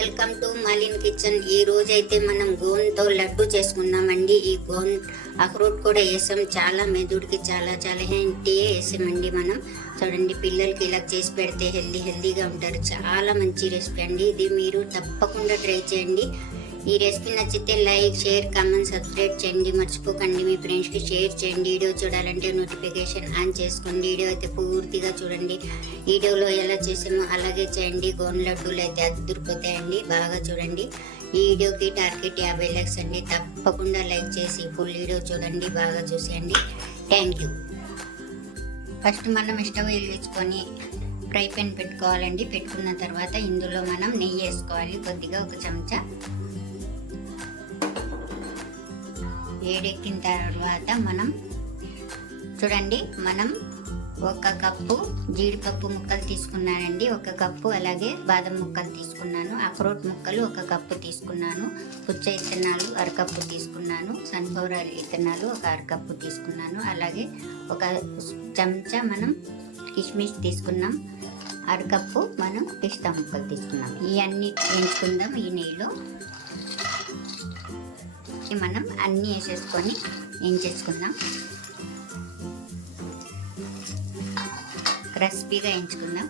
Welcome to మాలిన్ kitchen. ఈ రోజు అయితే మనం గోన్తో లడ్డు చేసుకున్నామండి. ఈ గోన్ అక్రోట్ కూడా వేసాం. చాలా మెదుడికి చాలా చాలా హెల్తీ వేసామండి మనం. చూడండి పిల్లలకి ఇలా చేసి పెడితే హెల్దీ హెల్దీగా ఉంటారు. చాలా మంచి రెసిపీ అండి. ఇది మీరు తప్పకుండా ట్రై చేయండి. ఈ రెసిపీ నచ్చితే లైక్ షేర్ కామెంట్ సబ్స్క్రైబ్ చేయండి. మర్చిపోకండి. మీ ఫ్రెండ్స్కి షేర్ చేయండి. వీడియో చూడాలంటే నోటిఫికేషన్ ఆన్ చేసుకోండి. వీడియో అయితే పూర్తిగా చూడండి. వీడియోలో ఎలా చేసామో అలాగే చేయండి. గోన్ లడ్డూలు అయితే అదిరిపోతాయండి బాగా చూడండి. ఈ వీడియోకి టార్గెట్ యాభై లైక్స్ అండి. తప్పకుండా లైక్ చేసి ఫుల్ వీడియో చూడండి. బాగా చూసేయండి. Thank you. ఫస్ట్ మనం స్టవ్ వెలిగించుకొని ఫ్రై పెన్ పెట్టుకోవాలండి. పెట్టుకున్న తర్వాత ఇందులో మనం నెయ్యి వేసుకోవాలి. కొద్దిగా ఒక చెంచా వేడెక్కిన తర్వాత మనం చూడండి మనం ఒక కప్పు జీడిపప్పు ముక్కలు తీసుకున్నానండి. ఒక కప్పు అలాగే బాదం ముక్కలు తీసుకున్నాను. అక్రోట్ ముక్కలు ఒక కప్పు తీసుకున్నాను. పుచ్చ ఇత్తనాలు అరకప్పు తీసుకున్నాను. సన్ఫ్లవర్ ఇత్తనాలు ఒక అరకప్పు తీసుకున్నాను. అలాగే ఒక చెంచా మనం కిస్మిస్ తీసుకున్నాం. అరకప్పు మనం పిస్తా ముక్కలు తీసుకున్నాం. ఇవన్నీ వేయించుకుందాం ఈ నెయ్యిలో. మనం అన్నీ వేసేసుకొని ఏం చేసుకుందాం? క్రస్పీగా ఎంచుకుందాం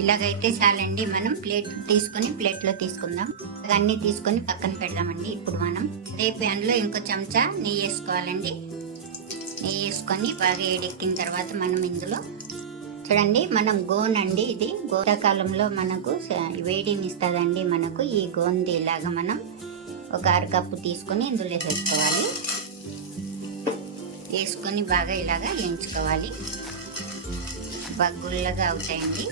ఇలాగైతే చాలండి మనం ప్లేట్ తీసుకొని ప్లేట్లో తీసుకుందాం. అన్నీ తీసుకొని పక్కన పెడదామండి. ఇప్పుడు మనం అదే ప్యాన్లో ఇంకో చెంచా నెయ్యి వేసుకోవాలండి. నెయ్యి వేసుకొని బాగా ఏడెక్కిన తర్వాత మనం ఇందులో చూడండి మనం గోన్ అండి ఇది. గోదాకాలంలో మనకు వేడిని ఇస్తుందండి మనకు. ఈ గోంది ఇలాగ మనం ఒక అరకప్పు తీసుకొని ఇందులో వేసేసుకోవాలి వేసుకొని బాగా ఇలాగా వేయించుకోవాలి. బగ్గుల్లగా అవుతాయండి.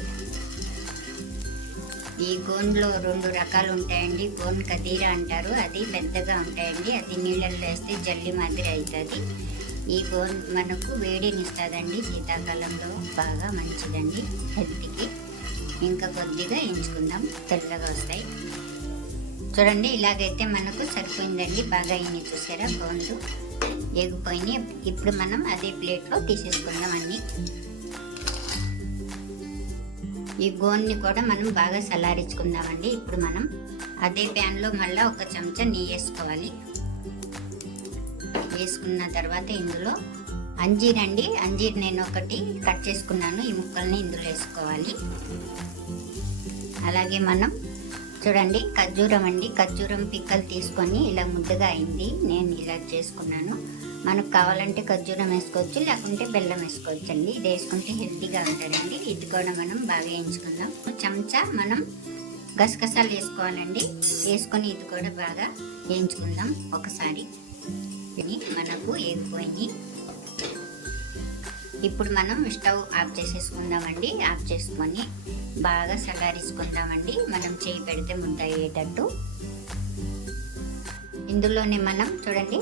ఈ గోన్లో రెండు రకాలు ఉంటాయండి. గోన్ కదీరా అంటారు. అది పెద్దగా ఉంటాయండి. అది నీళ్ళల్లో వేస్తే జల్లి మాదిరి అవుతుంది. ఈ గోన్ మనకు వేడిని ఇస్తుందండి శీతాకాలంలో బాగా మంచిదండి హెల్త్కి. ఇంకా కొద్దిగా ఎంచుకుందాం తెల్లగా వస్తాయి. చూడండి ఇలాగైతే మనకు సరిపోయిందండి. బాగా అయినాయి చూసారా? గోన్లు ఎగిపోయినాయి ఇప్పుడు మనం అదే ప్లేట్లో తీసేసుకుందాం అన్నీ. ఈ గోన్ని కూడా మనం బాగా చల్లారించుకుందామండి. ఇప్పుడు మనం అదే ప్యాన్లో మళ్ళీ ఒక చెంచా నెయ్యి వేసుకోవాలి. వేసుకున్న తర్వాత ఇందులో అంజీర్ అండి. అంజీర్ నేను ఒకటి కట్ చేసుకున్నాను. ఈ ముక్కల్ని ఇందులో వేసుకోవాలి. అలాగే మనం చూడండి ఖర్జూరం అండి. ఖర్జూరం పిక్కలు తీసుకొని ఇలా ముద్దగా అయింది. నేను ఇలా చేసుకున్నాను. మనకు కావాలంటే ఖర్జూరం వేసుకోవచ్చు లేకుంటే బెల్లం వేసుకోవచ్చు అండి. ఇది వేసుకుంటే హెల్తీగా ఉంటుందండి. ఇది కూడా మనం బాగా వేయించుకుందాం చెంచా మనం గసగసాలు వేసుకోవాలండి. వేసుకొని ఇది కూడా బాగా వేయించుకుందాం ఒకసారి. మనకు ఏగిపోయి ఇప్పుడు మనం స్టవ్ ఆఫ్ చేసేసుకుందామండి. ఆఫ్ చేసుకొని బాగా చల్లారించుకుందామండి మనం చేయి పెడితే ముద్ద అయ్యేటట్టు. ఇందులోనే మనం చూడండి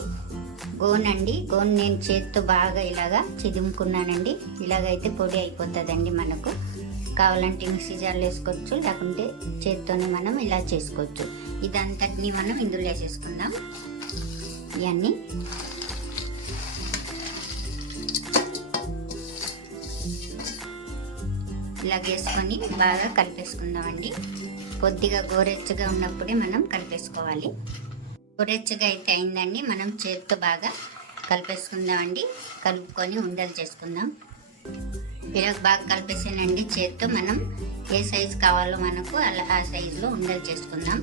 గోన్ అండి గోన్ నేను చేతితో బాగా ఇలాగా చిదుముకున్నానండి. ఇలాగైతే పొడి అయిపోతుందండి మనకు. కావాలంటే మిక్సీ జార్లో వేసుకోవచ్చు లేకుంటే చేతితోనే మనం ఇలా చేసుకోవచ్చు. ఇదంతటిని మనం ఇందులో వేసేసుకుందాం. ఇవన్నీ ఇలా వేసుకొని బాగా కలిపేసుకుందామండి. కొద్దిగా గోరెచ్చగా ఉన్నప్పుడే మనం కలిపేసుకోవాలి. గోరెచ్చగా అయితే అయిందండి. మనం చేతితో బాగా కలిపేసుకుందామండి. కలుపుకొని ఉండలు చేసుకుందాం. ఇలా బాగా కలిపేసానండి చేతితో. మనం ఏ సైజు కావాలో మనకు అలా ఆ సైజులో ఉండలు చేసుకుందాం.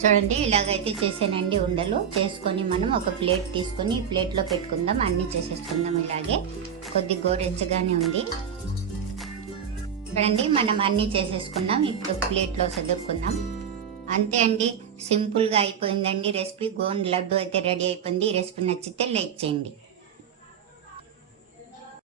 చూడండి ఇలాగైతే చేసానండి ఉండలు. చేసుకొని మనం ఒక ప్లేట్ తీసుకొని ప్లేట్లో పెట్టుకుందాం. అన్నీ చేసేసుకుందాం ఇలాగే. కొద్ది గోరెచ్చగానే ఉంది. చూడండి మనం అన్నీ చేసేసుకుందాం. ఇప్పుడు ప్లేట్లో చదువుకుందాం అంతే అండి. సింపుల్గా అయిపోయిందండి రెసిపీ. గోన్ లడ్డు అయితే రెడీ అయిపోయింది. ఈ రెసిపీ నచ్చితే లైక్ చేయండి.